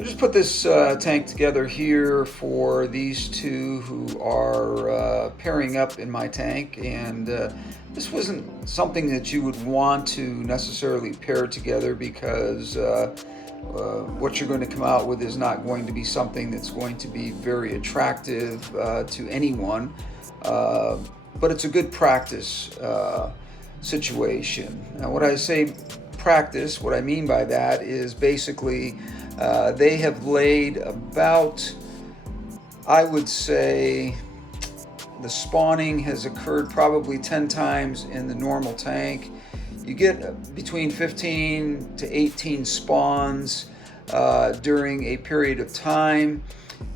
I just put this tank together here for these two who are pairing up in my tank, and this wasn't something that you would want to necessarily pair together because what you're going to come out with is not going to be something that's going to be very attractive to anyone, but it's a good practice situation. Now, when I say practice, what I mean by that is basically they have laid about, I would say, the spawning has occurred probably 10 times in the normal tank. You get between 15 to 18 spawns during a period of time,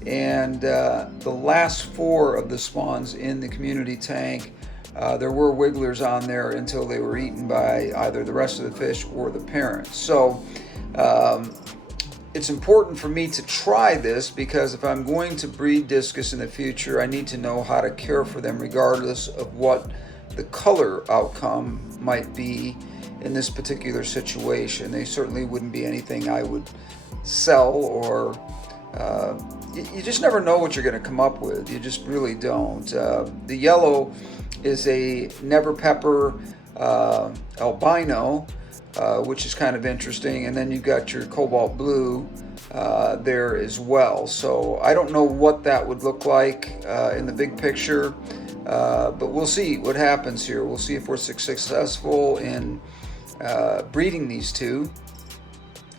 and the last 4 of the spawns in the community tank, there were wigglers on there until they were eaten by either the rest of the fish or the parents. So it's important for me to try this because if I'm going to breed discus in the future, I need to know how to care for them regardless of what the color outcome might be in this particular situation. They certainly wouldn't be anything I would sell, or you just never know what you're going to come up with. You just really don't. The yellow is a never pepper albino, which is kind of interesting, and then you've got your cobalt blue there as well. So I don't know what that would look like in the big picture, but we'll see what happens here. We'll see if we're successful in breeding these two,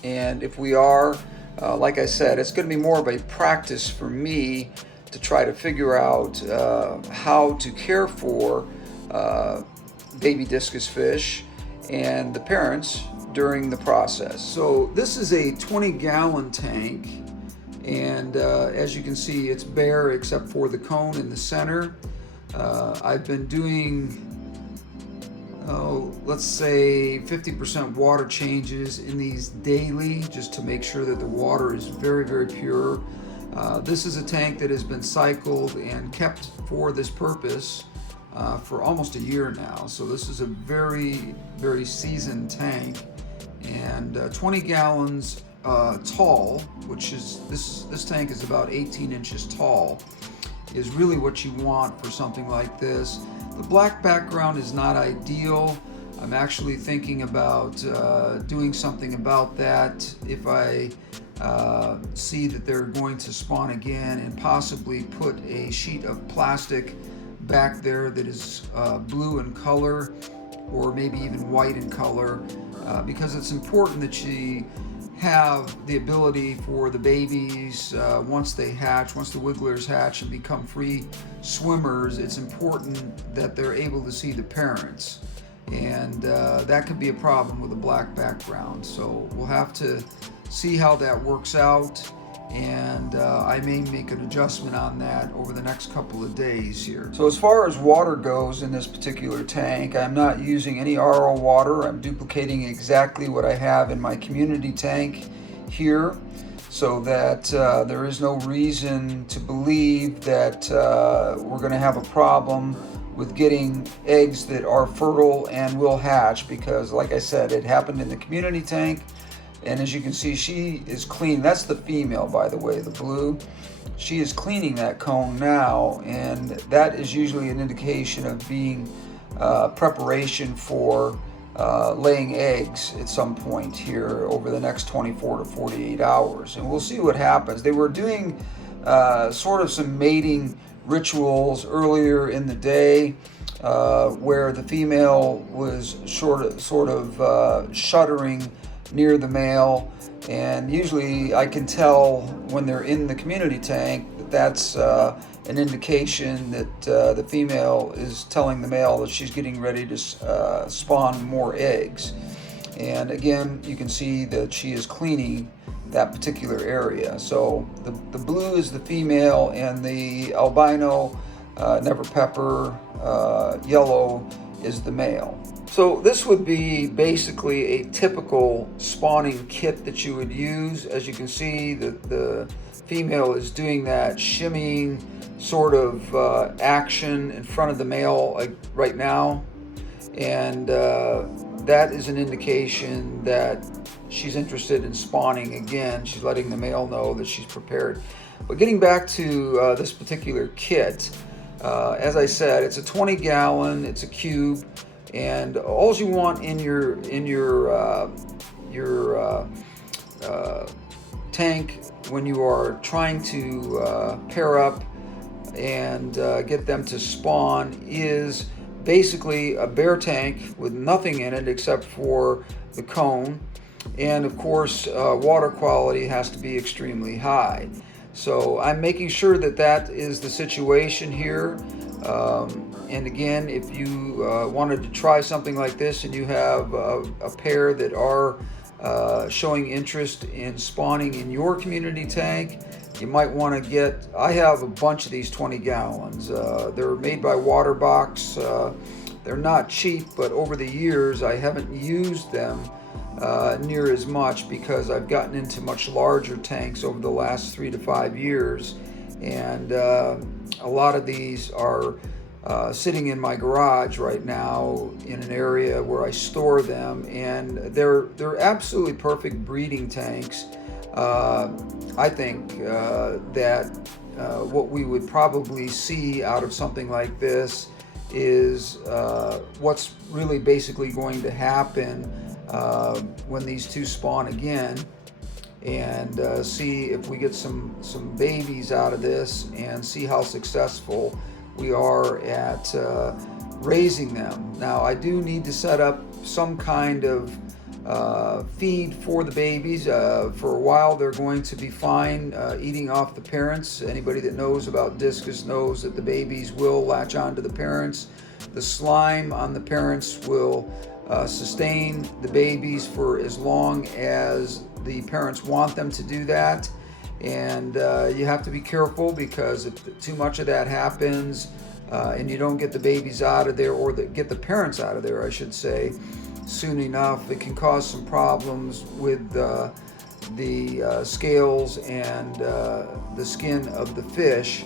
and if we are, like I said, it's going to be more of a practice for me to try to figure out how to care for baby discus fish and the parents during the process. So this is a 20-gallon tank, and as you can see, it's bare except for the cone in the center. I've been doing, let's say 50% water changes in these daily, just to make sure that the water is very, very pure. This is a tank that has been cycled and kept for this purpose for almost a year now. So this is a very, very seasoned tank, and 20 gallons tall, which is this tank is about 18 inches tall, is really what you want for something like this. The black background is not ideal. I'm actually thinking about doing something about that if I see that they're going to spawn again, and possibly put a sheet of plastic back there that is blue in color, or maybe even white in color, because it's important that you have the ability for the babies, once they hatch, once the wigglers hatch and become free swimmers, it's important that they're able to see the parents, and that could be a problem with a black background. So we'll have to see how that works out, and I may make an adjustment on that over the next couple of days here. So as far as water goes in this particular tank, I'm not using any RO water. I'm duplicating exactly what I have in my community tank here, so that there is no reason to believe that we're going to have a problem with getting eggs that are fertile and will hatch, because like I said, it happened in the community tank. And as you can see, she is clean. That's the female, by the way, the blue. She is cleaning that cone now, and that is usually an indication of being preparation for laying eggs at some point here over the next 24 to 48 hours. And we'll see what happens. They were doing sort of some mating rituals earlier in the day, where the female was sort of shuddering near the male, and usually I can tell when they're in the community tank that that's an indication that the female is telling the male that she's getting ready to spawn more eggs. And again, you can see that she is cleaning that particular area. So the blue is the female, and the albino never pepper yellow is the male. So this would be basically a typical spawning kit that you would use. As you can see, the female is doing that shimmying sort of action in front of the male, like right now. And that is an indication that she's interested in spawning again. She's letting the male know that she's prepared. But getting back to this particular kit, as I said, it's a 20-gallon, it's a cube, and all you want in your tank when you are trying to pair up and get them to spawn is basically a bare tank with nothing in it except for the cone, and of course water quality has to be extremely high. So I'm making sure that that is the situation here. And again, if you wanted to try something like this and you have a pair that are showing interest in spawning in your community tank, you might want to get, I have a bunch of these 20 gallons. They're made by Waterbox. They're not cheap, but over the years I haven't used them near as much because I've gotten into much larger tanks over the last 3 to 5 years, and a lot of these are sitting in my garage right now in an area where I store them, and they're absolutely perfect breeding tanks. I think that what we would probably see out of something like this is what's really basically going to happen when these two spawn again, and see if we get some babies out of this and see how successful we are at raising them. Now, I do need to set up some kind of feed for the babies. For a while they're going to be fine eating off the parents. Anybody that knows about Discus knows that the babies will latch on to the parents. The slime on the parents will sustain the babies for as long as the parents want them to do that. And you have to be careful, because if too much of that happens and you don't get the babies out of there, or get the parents out of there, I should say, soon enough, it can cause some problems with the scales and the skin of the fish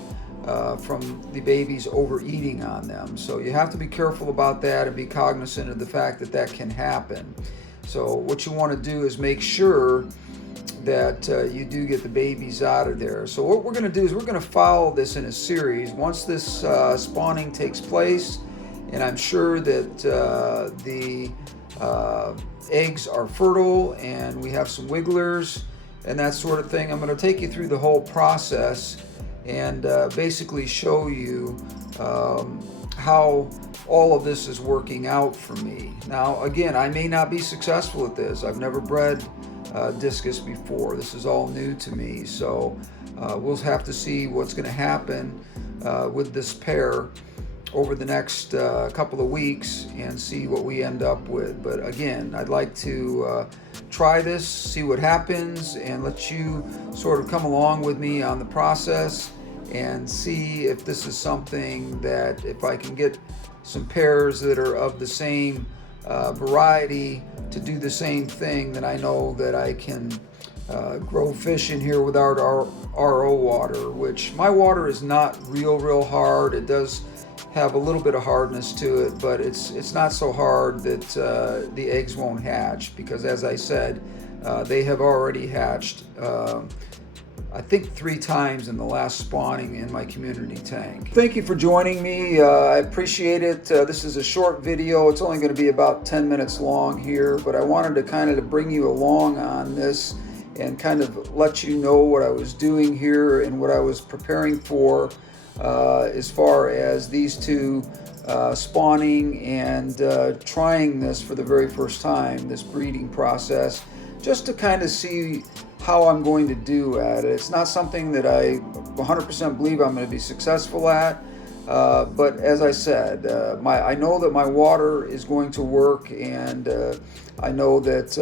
from the babies overeating on them. So you have to be careful about that and be cognizant of the fact that that can happen. So what you want to do is make sure that you do get the babies out of there. So what we're going to do is we're going to follow this in a series. Once this spawning takes place, and I'm sure that the eggs are fertile and we have some wigglers and that sort of thing, I'm going to take you through the whole process and basically show you how all of this is working out for me. Now, again, I may not be successful at this. I've never bred Discus before. This is all new to me, so we'll have to see what's going to happen with this pair over the next couple of weeks and see what we end up with. But again, I'd like to try this, see what happens, and let you sort of come along with me on the process and see if this is something that, if I can get some pairs that are of the same variety to do the same thing, then I know that I can grow fish in here without our RO water, which my water is not real hard. It does have a little bit of hardness to it, but it's not so hard that the eggs won't hatch, because as I said, they have already hatched I think 3 times in the last spawning in my community tank. Thank you for joining me. I appreciate it. This is a short video. It's only going to be about 10 minutes long here, but I wanted to kind of bring you along on this and kind of let you know what I was doing here and what I was preparing for as far as these two spawning and trying this for the very first time, this breeding process, just to kind of see how I'm going to do at it. It's not something that I 100% believe I'm going to be successful at, but as I said, I know that my water is going to work, and I know that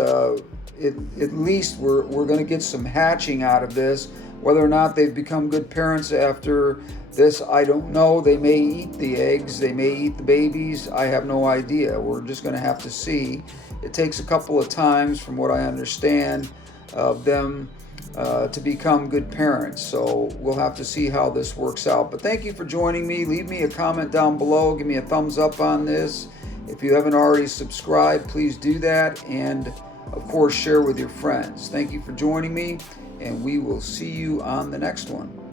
at least we're going to get some hatching out of this. Whether or not they've become good parents after this, I don't know. They may eat the eggs, they may eat the babies, I have no idea. We're just going to have to see. It takes a couple of times, from what I understand, of them to become good parents. So we'll have to see how this works out. But thank you for joining me. Leave me a comment down below. Give me a thumbs up on this. If you haven't already subscribed, please do that, and of course share with your friends. Thank you for joining me, and we will see you on the next one.